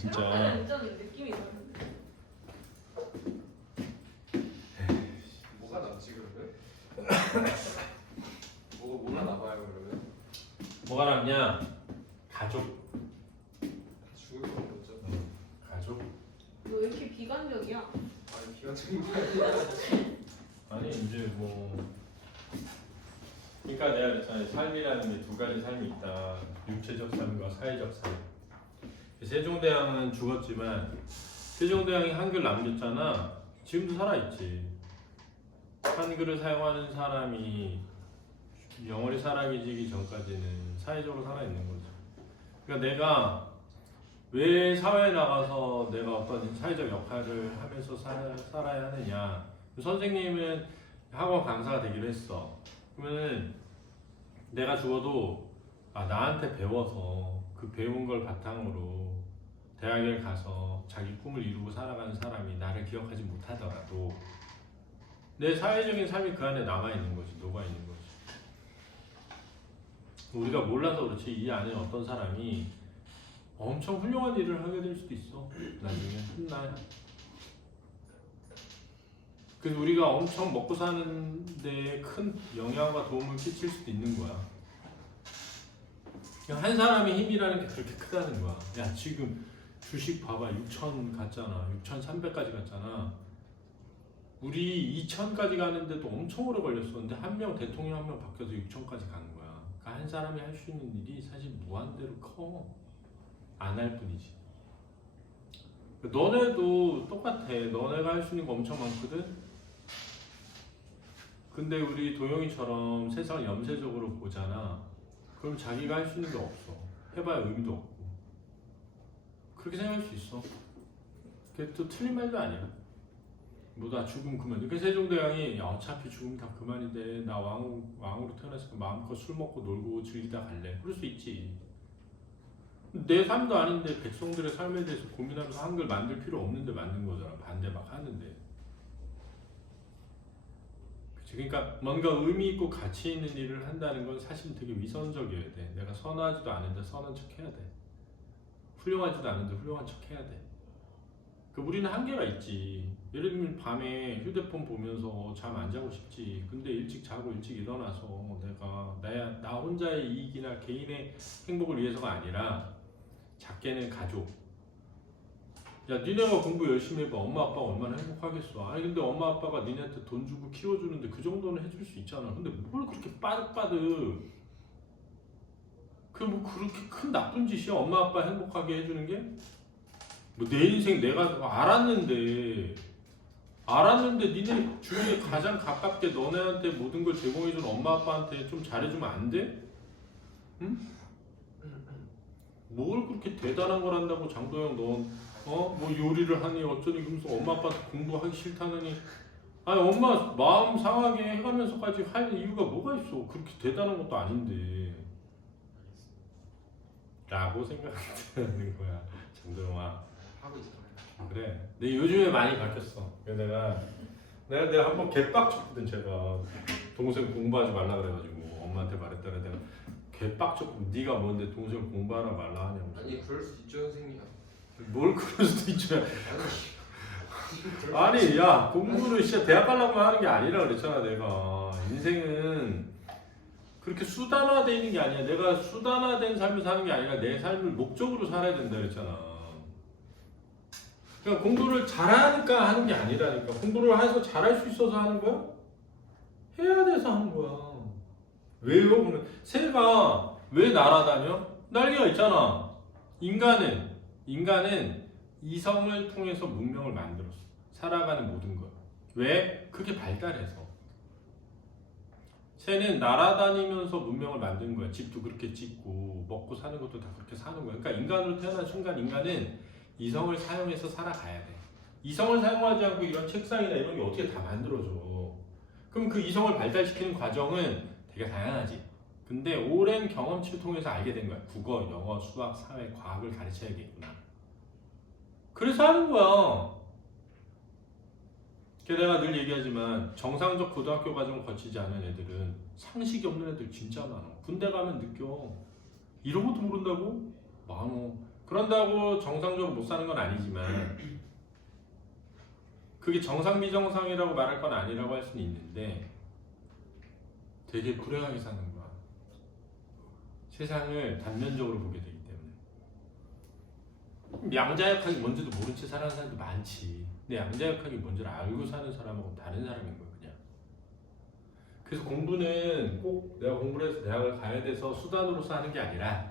진짜. 완전 느낌이 다른데. 뭐가 남지 그러면? 뭐가 남아요 그러면? 뭐가 남냐? 가족. 죽을 건 없죠. 가족. 너 왜 이렇게 비관적이야? 아니 기관적인 게 아니라. 아니 이제 뭐. 그러니까 내가 그랬잖아. 삶이라는 게 두 가지 삶이 있다. 육체적 삶과 사회적 삶. 세종대왕은 죽었지만 세종대왕이 한글 남겼잖아. 지금도 살아있지. 한글을 사용하는 사람이 영원히 살아계시기 전까지는 사회적으로 살아있는 거죠. 그러니까 내가 왜 사회에 나가서 내가 어떤 사회적 역할을 하면서 살아야 하느냐. 선생님은 학원 강사가 되기로 했어. 그러면은 내가 죽어도 나한테 배워서 그 배운 걸 바탕으로 대학에 가서 자기 꿈을 이루고 살아가는 사람이 나를 기억하지 못하더라도 내 사회적인 삶이 그 안에 남아있는 거지, 녹아있는 거지. 우리가 몰라서 그렇지 이 안에 어떤 사람이 엄청 훌륭한 일을 하게 될 수도 있어. 나중에 훗날. 그래서 우리가 엄청 먹고 사는 데 큰 영향과 도움을 끼칠 수도 있는 거야. 한 사람의 힘이라는 게 그렇게 크다는 거야. 야 지금 주식 봐봐 6천 갔잖아. 6,300까지 갔잖아. 우리 2,000까지 가는데도 엄청 오래 걸렸었는데 한 명 대통령 한 명 바뀌어서 6,000까지 가는 거야. 그러니까 한 사람이 할 수 있는 일이 사실 무한대로 커. 안 할 뿐이지. 너네도 똑같아. 너네가 할 수 있는 거 엄청 많거든. 근데 우리 도영이처럼 세상을 염세적으로 보잖아. 그럼 자기가 할 수 있는 게 없어. 해봐야 의미도 없고. 그렇게 생각할 수 있어. 그게 또 틀린 말도 아니야. 뭐 나 죽음 그만. 그러니까 세종대왕이 야 어차피 죽음 다 그만인데 나 왕으로 태어났으니까 마음껏 술 먹고 놀고 즐기다 갈래. 그럴 수 있지. 내 삶도 아닌데 백성들의 삶에 대해서 고민하면서 한글 만들 필요 없는데 만든 거잖아. 반대 막 하는데. 그치? 그러니까 뭔가 의미 있고 가치 있는 일을 한다는 건 사실 되게 위선적이어야 돼. 내가 선하지도 않은데 선한 척 해야 돼. 훌륭하지도 않은데 훌륭한 척 해야 돼. 그 우리는 한계가 있지. 예를 들면 밤에 휴대폰 보면서 잠 안 자고 싶지. 근데 일찍 자고 일찍 일어나서 내가 나 혼자의 이익이나 개인의 행복을 위해서가 아니라 작게는 가족. 야 니네가 공부 열심히 해봐. 엄마 아빠가 얼마나 행복하겠어. 아니 근데 엄마 아빠가 니네한테 돈 주고 키워주는데 그 정도는 해줄 수 있잖아. 근데 뭘 그렇게 빠득빠득. 그게 뭐 그렇게 큰 나쁜 짓이야. 엄마 아빠 행복하게 해주는 게? 뭐 내 인생 내가 알았는데 니네 주위에 가장 가깝게 너네한테 모든 걸 제공해준 엄마 아빠한테 좀 잘해주면 안 돼? 응? 뭘 그렇게 대단한 걸 한다고 장도영 넌 뭐 요리를 하니 어쩌니 그러면서 엄마 아빠한테 공부하기 싫다느니 아니 엄마 마음 상하게 해가면서까지 할 이유가 뭐가 있어. 그렇게 대단한 것도 아닌데 라고 생각하는 거야 장도영아. 하고 있어. 그래. 근데 요즘에 많이 바뀌었어. 그래서 내가 한번 개빡쳤거든. 제가 동생 공부하지 말라 그래가지고 엄마한테 말했다가 내가 개빡쳤거든. 네가 뭔데 동생 공부하라 말라 하냐고. 아니 그럴 수 있죠 선생님. 뭘 그럴 수도 있죠. 아니 아니 야 공부를 진짜 대학 가려고 하는 게 아니라 그랬잖아. 내가 인생은 그렇게 수단화되어 있는 게 아니야. 내가 수단화된 삶을 사는 게 아니라 내 삶을 목적으로 살아야 된다 그랬잖아. 그러니까 공부를 잘하니까 하는 게 아니라니까. 공부를 해서 잘할 수 있어서 하는 거야? 해야 돼서 하는 거야. 왜요? 그러면 새가 왜 날아다녀? 날개가 있잖아. 인간은 이성을 통해서 문명을 만들었어. 살아가는 모든 걸. 왜? 그게 발달해서. 새는 날아다니면서 문명을 만든 거야. 집도 그렇게 짓고 먹고 사는 것도 다 그렇게 사는 거야. 그러니까 인간으로 태어난 순간 인간은 이성을 사용해서 살아가야 돼. 이성을 사용하지 않고 이런 책상이나 이런 게 어떻게 다 만들어져. 그럼 그 이성을 발달시키는 과정은 되게 다양하지. 근데 오랜 경험치를 통해서 알게 된 거야. 국어, 영어, 수학, 사회, 과학을 가르쳐야겠구나. 그래서 하는 거야. 내가 늘 얘기하지만 정상적 고등학교 과정을 거치지 않은 애들은 상식이 없는 애들 진짜 많아. 군대 가면 느껴. 이런 것도 모른다고? 많어. 그런다고 정상적으로 못 사는 건 아니지만 그게 정상 비정상이라고 말할 건 아니라고 할 수는 있는데 되게 불행하게 사는 거야. 세상을 단면적으로 보게 되기 때문에. 양자역학이 뭔지도 모른 채 살아가는 사람도 많지. 근데 양자역학이 뭔지를 알고 사는 사람하고 다른 사람인 거야 그냥. 그래서 공부는 꼭 내가 공부를 해서 대학을 가야 돼서 수단으로서 하는 게 아니라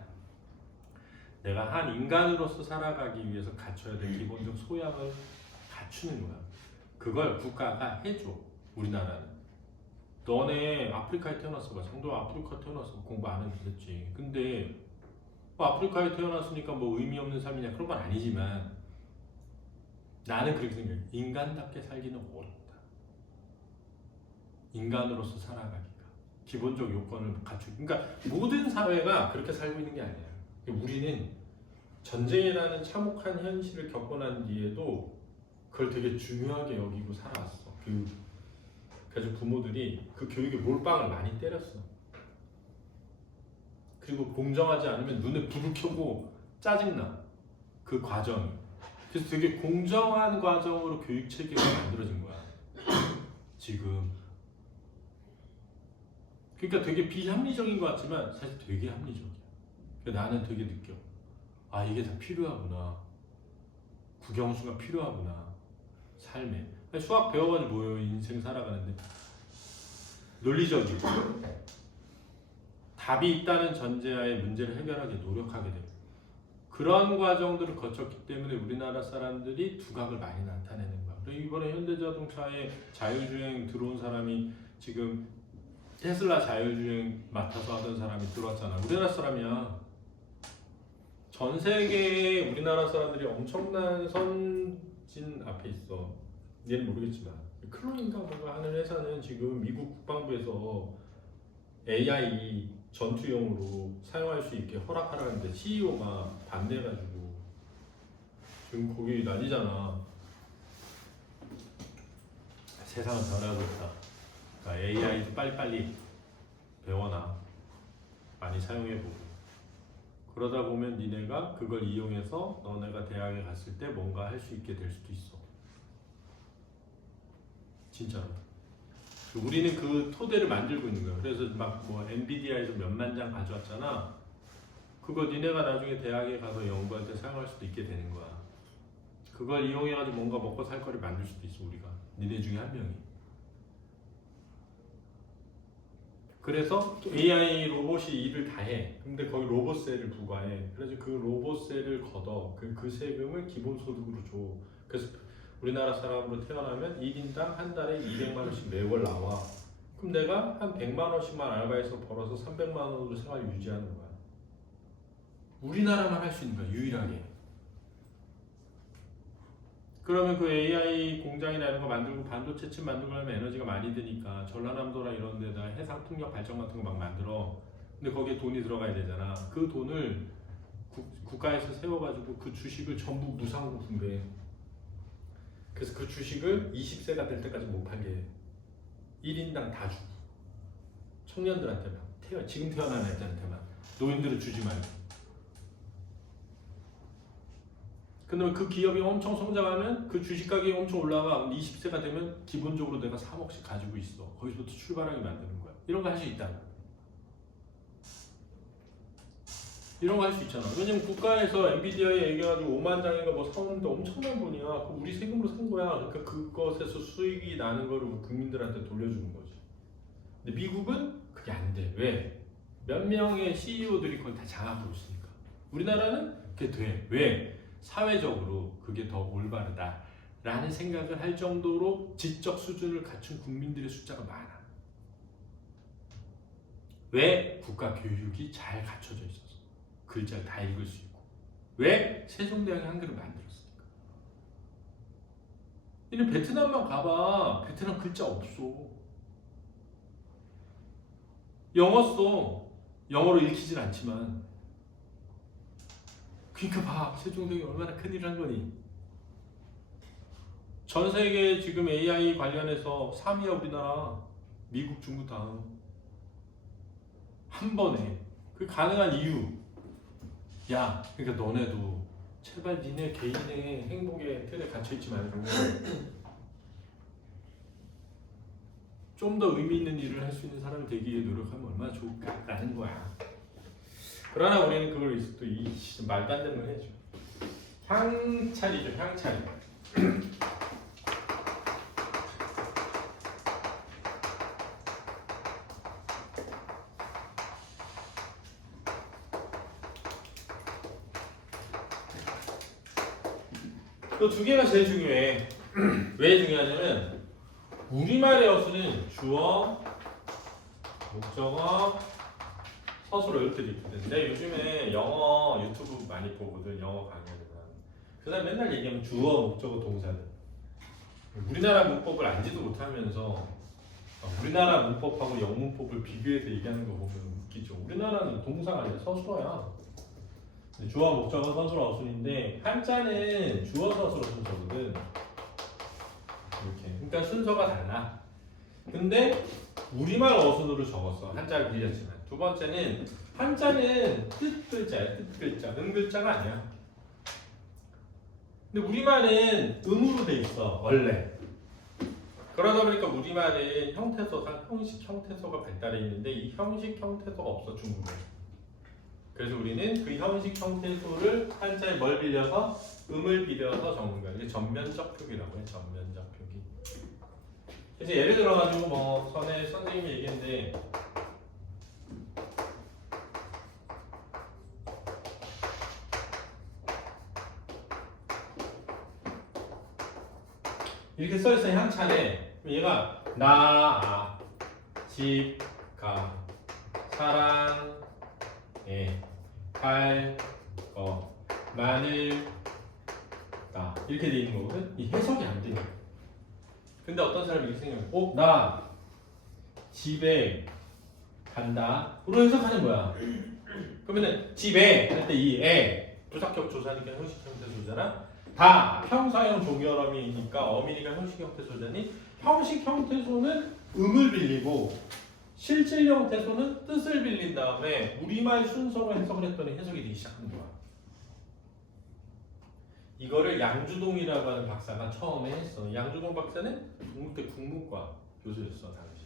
내가 한 인간으로서 살아가기 위해서 갖춰야 될 기본적 소양을 갖추는 거야. 그걸 국가가 해줘. 우리나라는. 너네 아프리카에 태어났어 봐. 정도 아프리카 태어났어. 공부 안 해도 됐지. 근데 뭐 아프리카에 태어났으니까 뭐 의미 없는 삶이냐 그런 건 아니지만 나는 그렇게 생각해. 인간답게 살기는 어렵다. 인간으로서 살아가기가 기본적 요건을 갖추고. 그러니까 모든 사회가 그렇게 살고 있는 게 아니야. 우리는 전쟁이라는 참혹한 현실을 겪고 난 뒤에도 그걸 되게 중요하게 여기고 살아왔어. 그래서 부모들이 그 교육에 몰빵을 많이 때렸어. 그리고 공정하지 않으면 눈에 불을 켜고 짜증나. 그 과정이. 그래서 되게 공정한 과정으로 교육 체계가 만들어진 거야. 지금. 그러니까 되게 비합리적인 것 같지만 사실 되게 합리적이야. 그러니까 나는 되게 느껴. 아 이게 다 필요하구나. 국영수가 필요하구나. 삶에. 수학 배워가지고 뭐예요? 인생 살아가는데. 논리적이고 답이 있다는 전제하에 문제를 해결하기 노력하게 돼요. 그런 과정들을 거쳤기 때문에 우리나라 사람들이 두각을 많이 나타내는 거야. 그리고 이번에 현대자동차에 자율주행 들어온 사람이 지금 테슬라 자율주행 맡아서 하던 사람이 들어왔잖아. 우리나라 사람이야. 전 세계에 우리나라 사람들이 엄청난 선진 앞에 있어. 얘는 모르겠지만 클로인가 뭔가 하는 회사는 지금 미국 국방부에서 AI 전투용으로 사용할 수 있게 허락하라는데 CEO가 반대해가지고 지금 거기 난리잖아. 세상은 변하고 있다. 그러니까 AI도 빨리빨리 배워놔. 많이 사용해보고. 그러다 보면 니네가 그걸 이용해서 너네가 대학에 갔을 때 뭔가 할 수 있게 될 수도 있어. 진짜로. 우리는 그 토대를 만들고 있는 거야. 그래서 막 뭐 엔비디아에서 몇만 장 가져왔잖아. 그거 니네가 나중에 대학에 가서 연구할 때 사용할 수도 있게 되는 거야. 그걸 이용해가지고 뭔가 먹고 살 거를 만들 수도 있어 우리가. 니네 중에 한 명이. 그래서 AI 로봇이 일을 다 해. 근데 거기 로봇세를 부과해. 그래서 그 로봇세를 걷어. 그 세금을 기본소득으로 줘. 그래서 우리나라 사람으로 태어나면 1인당 한 달에 200만 원씩 매월 나와. 그럼 내가 한 100만 원씩만 알바해서 벌어서 300만 원으로 생활 유지하는 거야. 우리나라만 할 수 있는 거야, 유일하게. 그러면 그 AI 공장이나 이런 거 만들고 반도체칩 만들고 하면 에너지가 많이 드니까 전라남도나 이런 데다 해상 풍력 발전 같은 거 막 만들어. 근데 거기에 돈이 들어가야 되잖아. 그 돈을 국가에서 세워가지고 그 주식을 전부 무상으로 분배해. 그래서 그 주식을 20세가 될 때까지 못 팔게 해. 1인당 다 주고. 청년들한테만. 지금 태어난 애들한테만. 노인들은 주지 말고. 그러면 그 기업이 엄청 성장하면 그 주식 가격이 엄청 올라가. 20세가 되면 기본적으로 내가 3억씩 가지고 있어. 거기서부터 출발하게 만드는 거야. 이런 거 할 수 있다. 이런 거 할 수 있잖아. 왜냐면 국가에서 엔비디아에 얘기해가지고 5만 장인가 뭐 사오는데 엄청난 돈이야. 그거 우리 세금으로 산 거야. 그러니까 그것에서 수익이 나는 거를 국민들한테 돌려주는 거지. 근데 미국은 그게 안 돼. 왜? 몇 명의 CEO들이 거의 다 장악하고 있으니까. 우리나라는 그게 돼. 왜? 사회적으로 그게 더 올바르다 라는 생각을 할 정도로 지적 수준을 갖춘 국민들의 숫자가 많아. 왜? 국가 교육이 잘 갖춰져 있어서 글자를 다 읽을 수 있고. 왜? 세종대왕이 한글을 만들었으니까. 이는 베트남만 가봐. 베트남 글자 없어. 영어 써. 영어로 읽히진 않지만. 그러니까 봐, 세종대왕이 얼마나 큰일을 한 거니. 전 세계 지금 AI 관련해서 3위야 우리나라. 미국, 중국 다음. 한 번에. 그 가능한 이유. 야, 그러니까 너네도 제발 니네 개인의 행복의 틀에 갇혀있지 말고 좀 더 의미 있는 일을 할 수 있는 사람이 되기 위해 노력하면 얼마나 좋을까라는 거야. 그러나 우리는 그걸 또 이 말도 안 되는 걸 해야죠. 향찰이죠, 향찰. 또 두 개가 제일 중요해. 왜 중요하냐면 우리말의 어수는 주어, 목적어, 서술어 이렇게 돼 있거든. 근데 요즘에 영어 유튜브 많이 보거든. 영어 강의하는 사람. 그 사람 맨날 얘기하면 주어, 목적어, 동사는 우리나라 문법을 알지도 못하면서 우리나라 문법하고 영문법을 비교해서 얘기하는 거 보면 웃기죠. 우리나라는 동사가 아니라 서술어야. 주어, 목적어, 서술어, 어순인데 한자는 주어, 서술어 순서거든. 이렇게. 그러니까 순서가 달라. 근데 우리말 어순으로 적었어. 한자를 그리렸지만. 두 번째는 한자는 뜻 글자야. 뜻 글자. 음 글자가 아니야. 근데 우리말은 음으로 돼 있어. 원래. 그러다 보니까 우리말은 형태소상 형식 형태소가 발달해 있는데 이 형식 형태소가 없어 중국에. 그래서 우리는 그 형식 형태소를 한자에 뭘 빌려서 음을 빌려서 적는 거야. 이게 전면적 표기라고 해. 전면적 표기. 그래서 예를 들어가지고 뭐 전에 선생님이 얘기했는데 이렇게 써있어 향차에 얘가 나, 집, 가, 사랑, 갈, 마늘, 나 이렇게 돼 있는 거거든. 이 해석이 안 되는 거야. 근데 어떤 사람이 이렇게 생각해. 나 집에 간다. 로 해석하는 거야. 그러면은 집에 할 때 이 에 부사격 조사니까 형식 형태 조사라. 다 형사형 종결어미니까 어미니까 형식 형태소자니 형식 형태소는 음을 빌리고 실질 형태소는 뜻을 빌린 다음에 우리말 순서로 해석을 했더니 해석이 되기 시작한 거야. 이거를 양주동이라고 하는 박사가 처음에 했어. 양주동 박사는 동국대 국문과 교수였어 당시.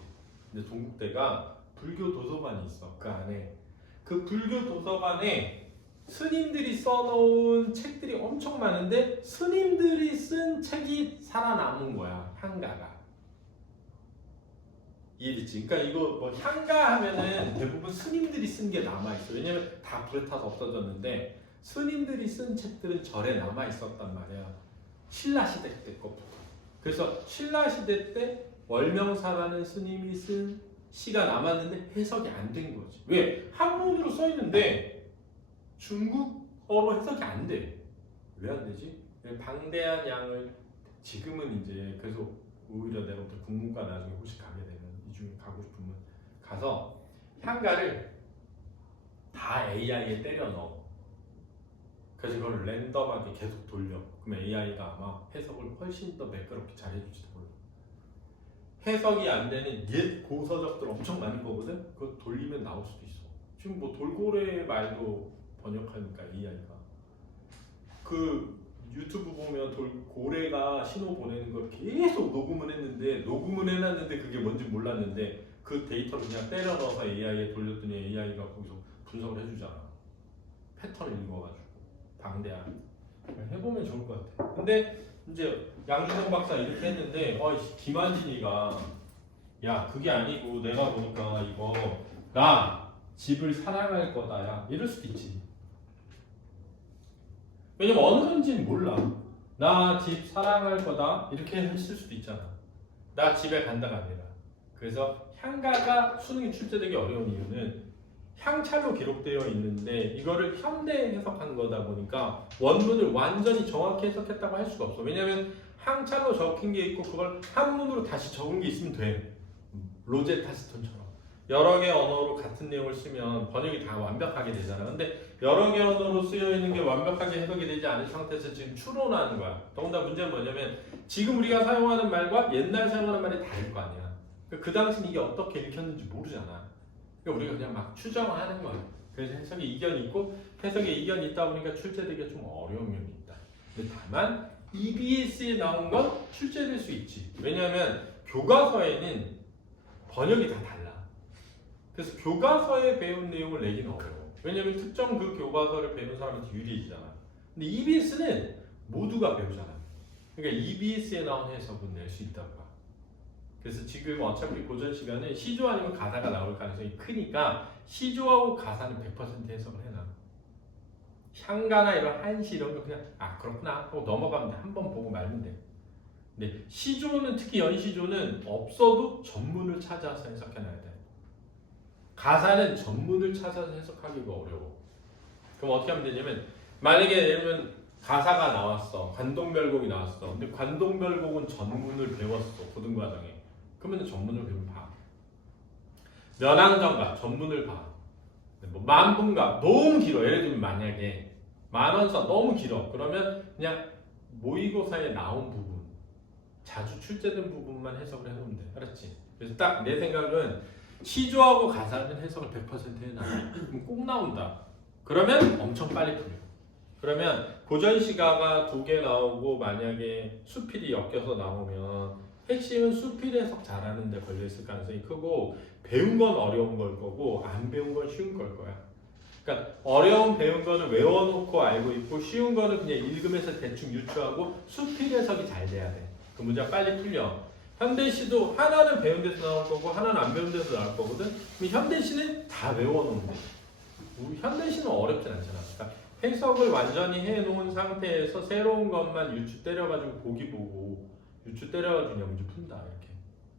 근데 동국대가 불교 도서관이 있어. 그 안에 그 불교 도서관에 스님들이 써놓은 책들이 엄청 많은데 스님들이 쓴 책이 살아남은 거야. 향가가. 이해됐지? 그러니까 이거 뭐 향가 하면은 대부분 스님들이 쓴 게 남아있어. 왜냐면 다 불에 타서 없어졌는데 스님들이 쓴 책들은 절에 남아있었단 말이야. 신라시대 때 것부터. 그래서 신라시대 때 월명사라는 스님이 쓴 시가 남았는데 해석이 안 된 거지. 왜? 한문으로 써있는데 중국어로 해석이 안 돼. 왜 안 되지? 방대한 양을 지금은 이제 그래서 오히려 내가 볼 때 국문과 나중에 혹시 가게 되면 이 중에 가고 싶으면 가서 향가를 다 AI에 때려 넣어. 그래서 이걸 랜덤하게 계속 돌려. 그러면 AI가 아마 해석을 훨씬 더 매끄럽게 잘해줄지도 몰라. 해석이 안 되는 옛 고서적들 엄청 많은 거거든. 그거 돌리면 나올 수도 있어. 지금 뭐 돌고래 말도 번역하니까 AI가 그 유튜브 보면 고래가 신호 보내는 걸 계속 녹음을 했는데 녹음을 해놨는데 그게 뭔지 몰랐는데 그 데이터를 그냥 때려 넣어서 AI에 돌렸더니 AI가 거기서 분석을 해주잖아. 패턴을 읽어가지고 방대한 해보면 좋을 것 같아. 근데 이제 양준영 박사 이렇게 했는데 김한진이가 야 그게 아니고 내가 보니까 이거 나 집을 사랑할 거다 야 이럴 수도 있지. 왜냐면 어느 건지는 몰라. 나 집 사랑할 거다 이렇게 했을 수도 있잖아. 나 집에 간다가 아니라. 그래서 향가가 수능에 출제되기 어려운 이유는 향차로 기록되어 있는데 이거를 현대 해석한 거다 보니까 원문을 완전히 정확히 해석했다고 할 수가 없어. 왜냐면 향차로 적힌 게 있고 그걸 한문으로 다시 적은 게 있으면 돼. 로제타 스톤처럼. 여러 개 언어로 같은 내용을 쓰면 번역이 다 완벽하게 되잖아. 근데 여러 개 언어로 쓰여 있는 게 완벽하게 해석이 되지 않은 상태에서 지금 추론하는 거야. 더군다나 문제는 뭐냐면 지금 우리가 사용하는 말과 옛날 사용하는 말이 다를 거 아니야. 그 당시는 이게 어떻게 읽혔는지 모르잖아. 그러니까 우리가 그냥 막 추정하는 거야. 그래서 해석에 이견이 있고 해석에 이견이 있다 보니까 출제되기가 좀 어려운 면이 있다. 근데 다만 EBS에 나온 건 출제될 수 있지. 왜냐하면 교과서에는 번역이 다 달라. 그래서 교과서에 배운 내용을 내기는 어려워. 왜냐하면 특정 그 교과서를 배우는 사람한테 유리해지잖아. 근데 EBS는 모두가 배우잖아. 그러니까 EBS에 나온 해석은 낼 수 있다고 봐. 그래서 지금 어차피 고전 시간에 시조 아니면 가사가 나올 가능성이 크니까 시조하고 가사는 100% 해석을 해놔. 향가나 이런 한시 이런 거 그냥 그렇구나 하고 넘어가면 돼. 한 번 보고 말면 돼. 근데 시조는 특히 연시조는 없어도 전문을 찾아서 해석해놔야 돼. 가사는 전문을 찾아서 해석하기가 어려워. 그럼 어떻게 하면 되냐면 만약에 예를 들면 가사가 나왔어. 관동별곡이 나왔어. 근데 관동별곡은 전문을 배웠어. 고등과정에. 그러면 전문을 배우면 봐. 면왕정가 전문을 봐. 뭐 만분가 너무 길어. 예를 들면 만약에 만원서 너무 길어. 그러면 그냥 모의고사에 나온 부분, 자주 출제된 부분만 해석을 해놓으면 돼. 알았지? 그래서 딱 내 생각은 시조하고 가사는 해석을 100% 해놔. 그럼 꼭 나온다. 그러면 엄청 빨리 풀려. 그러면 고전시가가 2개 나오고 만약에 수필이 엮여서 나오면 핵심은 수필 해석 잘하는 데 걸려있을 가능성이 크고 배운 건 어려운 걸 거고 안 배운 건 쉬운 걸 거야. 그러니까 어려운 배운 거는 외워놓고 알고 있고 쉬운 거는 그냥 읽으면서 대충 유추하고 수필 해석이 잘 돼야 돼. 그 문제가 빨리 풀려. 현대시도 하나는 배운 데서 나올 거고 하나는 안 배운 데서 나올 거거든. 그럼 현대시는 다 외워놓는 데. 우리 현대시는 어렵진 않잖아. 그러니까 해석을 완전히 해놓은 상태에서 새로운 것만 유추 때려가지고 보기 보고 유추 때려가지고 그냥 문제 푼다 이렇게.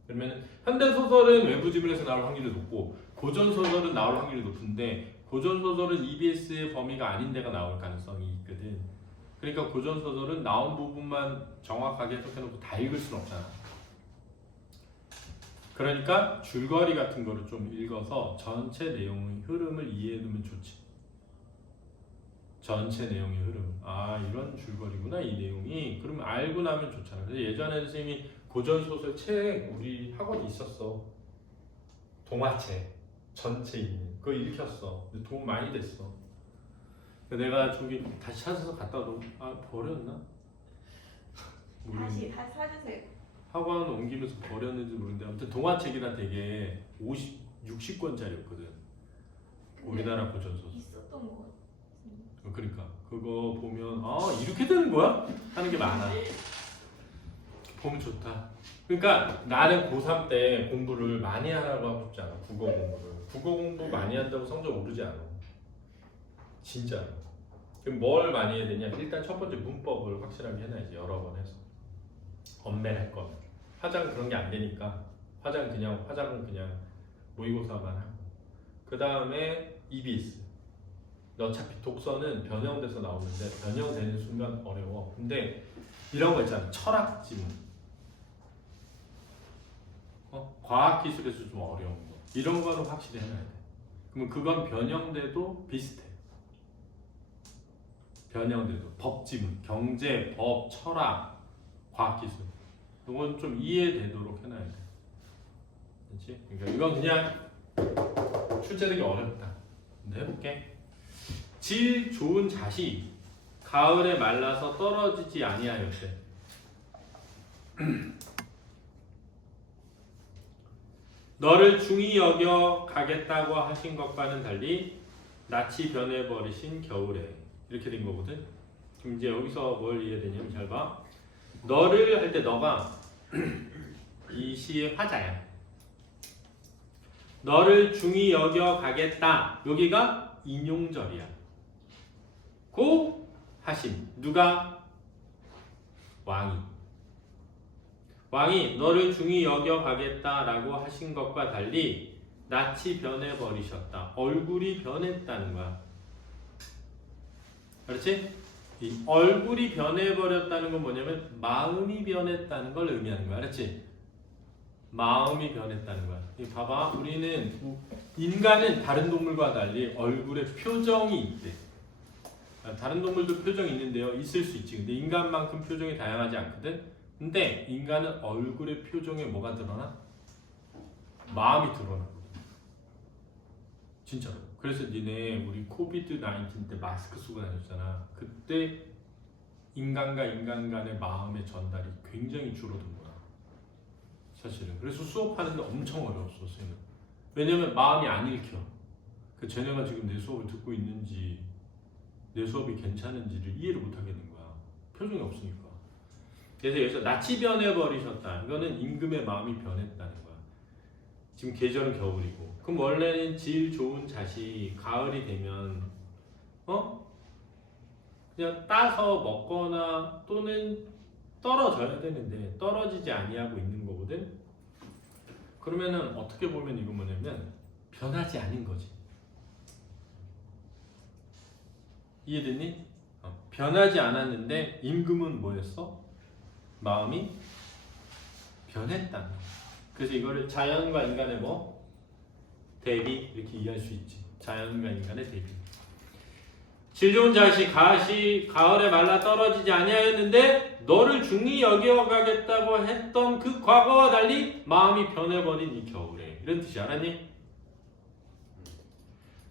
그러면 현대소설은 외부 지문에서 나올 확률이 높고 고전소설은 나올 확률이 높은데 고전소설은 EBS의 범위가 아닌 데가 나올 가능성이 있거든. 그러니까 고전소설은 나온 부분만 정확하게 해석해놓고 다 읽을 수는 없잖아. 그러니까 줄거리 같은 거를 좀 읽어서 전체 내용의 흐름을 이해해두면 좋지. 전체 내용의 흐름. 이런 줄거리구나 이 내용이. 그러면 알고 나면 좋잖아. 그래서 예전에 선생님이 고전소설 책 우리 학원에 있었어. 동화책 전체 있는 그거 읽혔어. 근데 도움 많이 됐어. 내가 저기 다시 찾아서 갖다 놓고 버렸나? 다시 사주세요. 학원 옮기면서 버렸는지 모르는데 아무튼 동화책이라 되게 60권짜리였거든. 우리나라 고전소설. 있었던 거 같은데. 그러니까 그거 보면 이렇게 되는 거야? 하는 게 많아. 보면 좋다. 그러니까 나는 고3 때 공부를 많이 하라고 하고 싶지 않아. 국어 공부를. 국어 공부 많이 한다고 성적 오르지 않아. 진짜. 그럼 뭘 많이 해야 되냐? 일단 첫 번째 문법을 확실하게 해놔야지. 여러 번 해서. 엄매를 할 거면. 화장 그런 게 안 되니까 화장은 그냥 모의고사만 하고. 그 다음에 EBS. 어차피 독서는 변형돼서 나오는데 변형되는 순간 어려워. 근데 이런 거 있잖아. 철학 지문. 과학기술에서 좀 어려운 거. 이런 거는 확실히 해놔야 돼. 그러면 그건 변형돼도 비슷해. 변형돼도 법지문, 경제, 법, 철학, 과학기술. 이건 좀 이해되도록 해놔야 돼. 그렇지? 그러니까 이건 그냥 출제되기 어렵다. 근데 해볼게. 질 좋은 자시 가을에 말라서 떨어지지 아니하였대. 너를 중히 여겨 가겠다고 하신 것과는 달리 낯이 변해버리신 겨울에. 이렇게 된 거거든. 그럼 이제 여기서 뭘 이해되냐면 잘 봐. 너를 할 때 너가 이 시의 화자야. 너를 중히 여겨 가겠다. 여기가 인용절이야. 고 하심. 누가? 왕이. 왕이 너를 중히 여겨 가겠다라고 하신 것과 달리 낯이 변해버리셨다. 얼굴이 변했다는 거야. 그렇지? 이 얼굴이 변해버렸다는 건 뭐냐면 마음이 변했다는 걸 의미하는 거야. 알았지? 마음이 변했다는 거야. 봐봐. 우리는 인간은 다른 동물과 달리 얼굴에 표정이 있대. 다른 동물도 표정이 있는데요. 있을 수 있지. 근데 인간만큼 표정이 다양하지 않거든. 근데 인간은 얼굴의 표정에 뭐가 드러나? 마음이 드러나. 진짜로. 그래서 니네 우리 코비드 19 때 마스크 쓰고 다녔잖아. 그때 인간과 인간 간의 마음의 전달이 굉장히 줄어든 거야. 사실은. 그래서 수업하는데 엄청 어려웠어, 쟤는. 왜냐면 마음이 안 읽혀. 그 쟤네가 지금 내 수업을 듣고 있는지 내 수업이 괜찮은지를 이해를 못 하겠는 거야. 표정이 없으니까. 그래서 여기서 낯이 변해버리셨다. 이거는 임금의 마음이 변했다는 거야. 지금 계절은 겨울이고. 그럼 원래는 질 좋은 잣이 가을이 되면 그냥 따서 먹거나 또는 떨어져야 되는데 떨어지지 아니하고 있는 거거든. 그러면은 어떻게 보면 이거 뭐냐면 변하지 않은 거지. 이해됐니? 변하지 않았는데 임금은 뭐였어? 마음이 변했다는 거야. 그래서 이거를 자연과 인간의 대비 이렇게 이해할 수 있지. 자연과 인간의 대비. 질 좋은 잣이 가을에 말라 떨어지지 아니하였는데 너를 중히 여겨가겠다고 했던 그 과거와 달리 마음이 변해버린 이 겨울에. 이런 뜻이 알았니?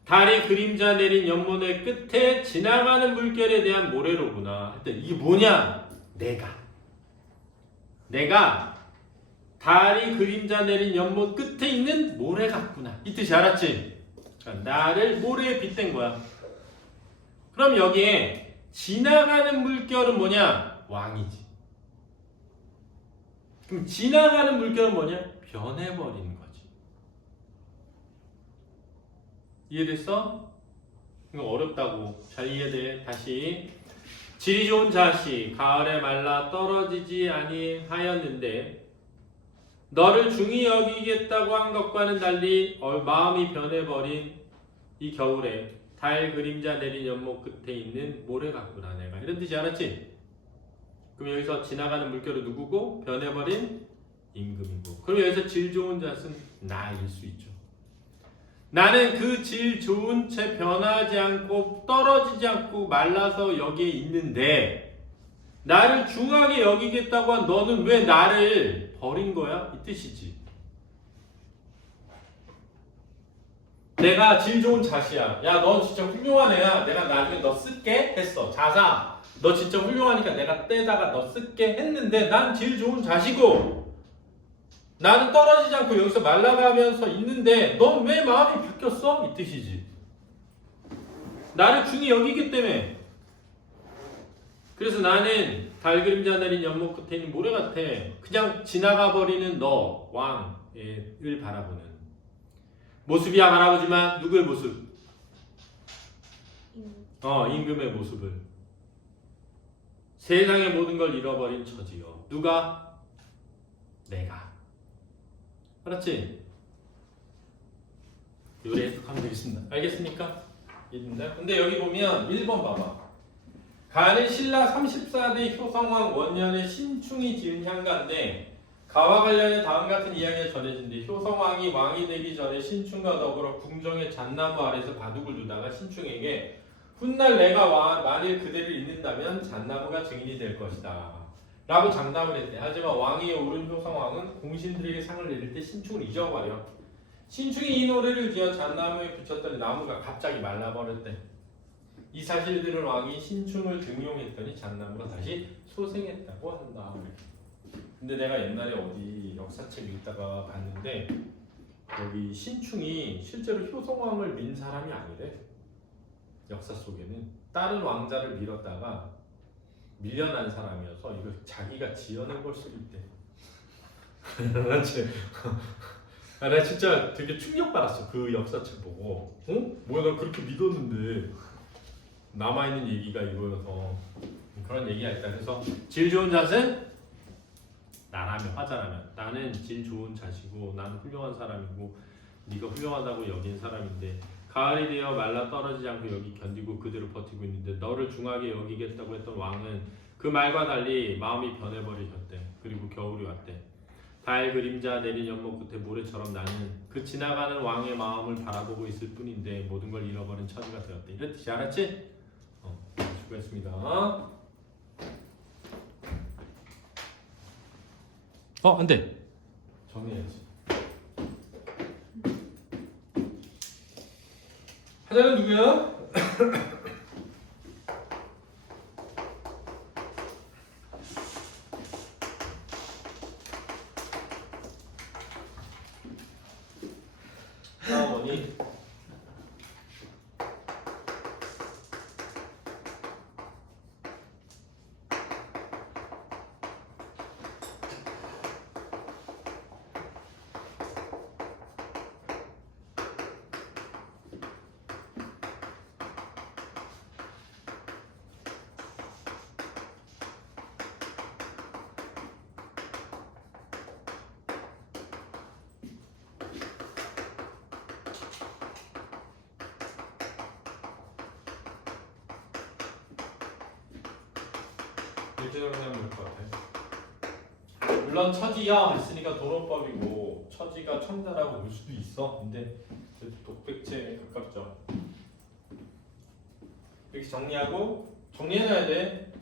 달이 그림자 내린 연못의 끝에 지나가는 물결에 대한 모래로구나. 했더니 이게 뭐냐? 내가 달이 그림자 내린 연못 끝에 있는 모래 같구나. 이 뜻이 알았지? 그러니까 나를 모래에 빗댄 거야. 그럼 여기에 지나가는 물결은 뭐냐? 왕이지. 그럼 지나가는 물결은 뭐냐? 변해버리는 거지. 이해됐어? 이거 어렵다고. 잘 이해돼. 다시. 질이 좋은 잣이 가을에 말라 떨어지지 아니하였는데 너를 중히 여기겠다고 한 것과는 달리 마음이 변해버린 이 겨울에 달 그림자 내린 연못 끝에 있는 모래 같구나 내가. 이런 뜻이 알았지? 그럼 여기서 지나가는 물결은 누구고? 변해버린 임금이고. 그럼 여기서 질 좋은 잣은 나일 수 있죠. 나는 그 질 좋은 채 변하지 않고 떨어지지 않고 말라서 여기에 있는데 나를 중하게 여기겠다고 한 너는 왜 나를 버린 거야? 이 뜻이지. 내가 질 좋은 잣이야. 야, 너 진짜 훌륭한 애야. 내가 나중에 너 쓸게 했어. 잣아, 너 진짜 훌륭하니까 내가 떼다가 너 쓸게 했는데 난 질 좋은 잣이고 나는 떨어지지 않고 여기서 말라가면서 있는데 넌 왜 마음이 바뀌었어? 이 뜻이지. 나를 중히 여기기 때문에. 그래서 나는 달 그림자 내린 연못 끝에 있는 모래 같아. 그냥 지나가 버리는 너 왕을 바라보는 모습이야. 바라보지만 누구의 모습? 임금의 모습을. 세상의 모든 걸 잃어버린 처지요. 누가? 내가. 알았지? 요리 해석하면 되겠습니다. 알겠습니까? 근데 여기 보면 1번 봐봐. 가는 신라 34대 효성왕 원년에 신충이 지은 향가인데 가와 관련해 다음 같은 이야기가 전해진대. 효성왕이 왕이 되기 전에 신충과 더불어 궁정의 잣나무 아래서 바둑을 두다가 신충에게 훗날 내가 만일 그대를 잊는다면 잣나무가 증인이 될 것이다 라고 장담을 했대. 하지만 왕위에 오른 효성왕은 공신들에게 상을 내릴 때 신충을 잊어버려. 신충이 이 노래를 지어 잣나무에 붙였더니 나무가 갑자기 말라버렸대. 이 사실들을 왕이 신충을 등용했더니 잣나무가 다시 소생했다고 한다. 근데 내가 옛날에 어디 역사책 읽다가 봤는데 여기 신충이 실제로 효성왕을 민 사람이 아니래. 역사 속에는 다른 왕자를 밀었다가 밀려난 사람이어서 이걸 자기가 지어낸 걸 수도 있대. 알았지? 나 진짜 되게 충격받았어. 그 역사책 보고. 뭐야, 나 그렇게 믿었는데 남아있는 얘기가 이거여서 그런 얘기가 있다. 그래서 질 좋은 잣은 나라면, 화자라면 나는 질 좋은 잣이고 나는 훌륭한 사람이고 네가 훌륭하다고 여긴 사람인데 가을이 되어 말라 떨어지지 않고 여기 견디고 그대로 버티고 있는데 너를 중하게 여기겠다고 했던 왕은 그 말과 달리 마음이 변해버리셨대. 그리고 겨울이 왔대. 달 그림자 내린 연못 끝에 모래처럼 나는 그 지나가는 왕의 마음을 바라보고 있을 뿐인데 모든 걸 잃어버린 처지가 되었대. 이런 뜻이 알았지? 수고했습니다. 안 돼. 정리해야지. 하자는 누구야? 어머니. 이렇게 정리하면 될 것 같아. 물론 처지야 했으니까 도론법이고 처지가 천자라고 볼 수도 있어. 근데 독백체에 가깝죠. 이렇게 정리하고 정리해놔야 돼.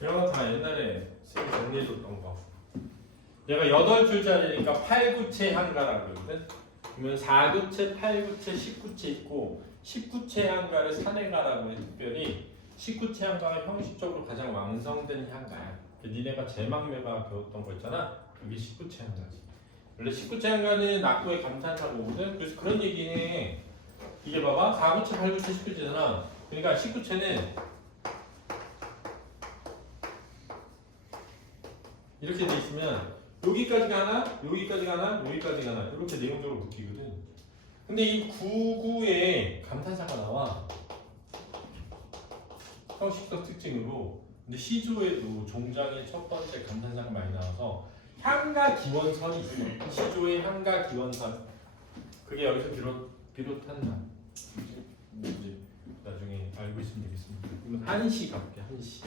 이런 거 다 옛날에 쌤이 정리해줬던 거. 얘가 8줄짜리니까 8구체 한가라고 그러거든. 그러면 4구체, 8구체, 19체 있고 19체 한가를 산해가라고 해. 특별히 19체 한가가 형식적으로 가장 완성된 한가야. 니네가 제막매가 배웠던 거 있잖아. 그게 19체 한가지. 원래 19체 한가는 낙도의 감탄사고거든. 그래서 그런 얘기해. 이게 봐봐. 4구체, 8구체, 19체잖아. 그러니까 19체는 이렇게 돼 있으면 여기까지 가나, 여기까지 가나, 여기까지 가나 이렇게 내용적으로 묶이거든. 근데 이 9구에 감탄사가 나와. 형식적 특징으로. 근데 시조에도 종장의 첫 번째 감탄사가 많이 나와서 향가 기원선이 있어. 시조의 향가 기원선. 그게 여기서 비롯한다. 이제 나중에 알고 있으면 되겠습니다. 이건 한시 가볼게. 한시.